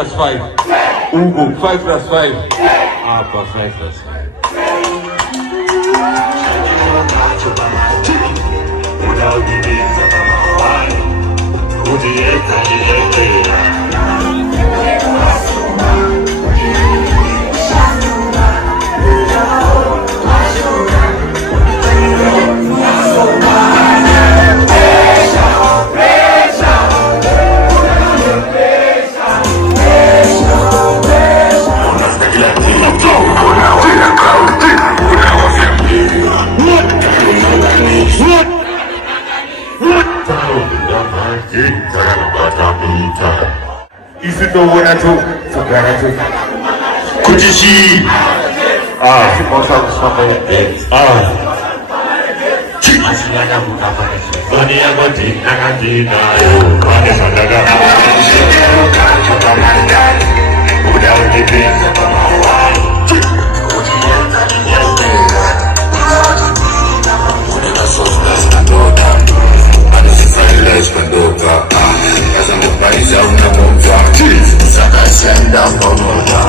plus 5. Ugu, 5 plus 5. Hapa 5 plus 5. Isitowona tu sagara tu kujishi simosa kusoma chikasiana mukapana zoni yagoti nakandina yo kwane sandaga kukamandani uda unipinza pamawani kujienza ninyezera uneka sostas kandoda anisifailes kandoda paisa unamumva sakasenda pamoja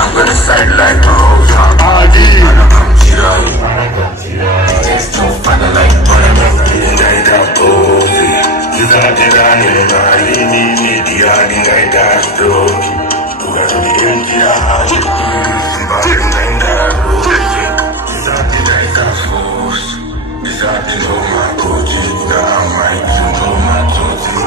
I'm gonna side like Rosa anakamtirai tofana like Parliament inaida bozi zitategani ngalini midiani ngaida stoki ukatulientia haji mbali ngaida rozi zitategaida force zitategoma koji na maiki ngoma tozi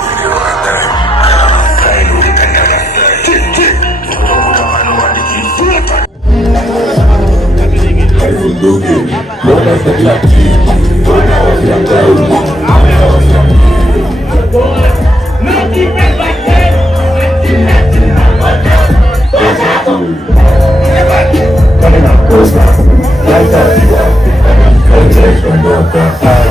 Like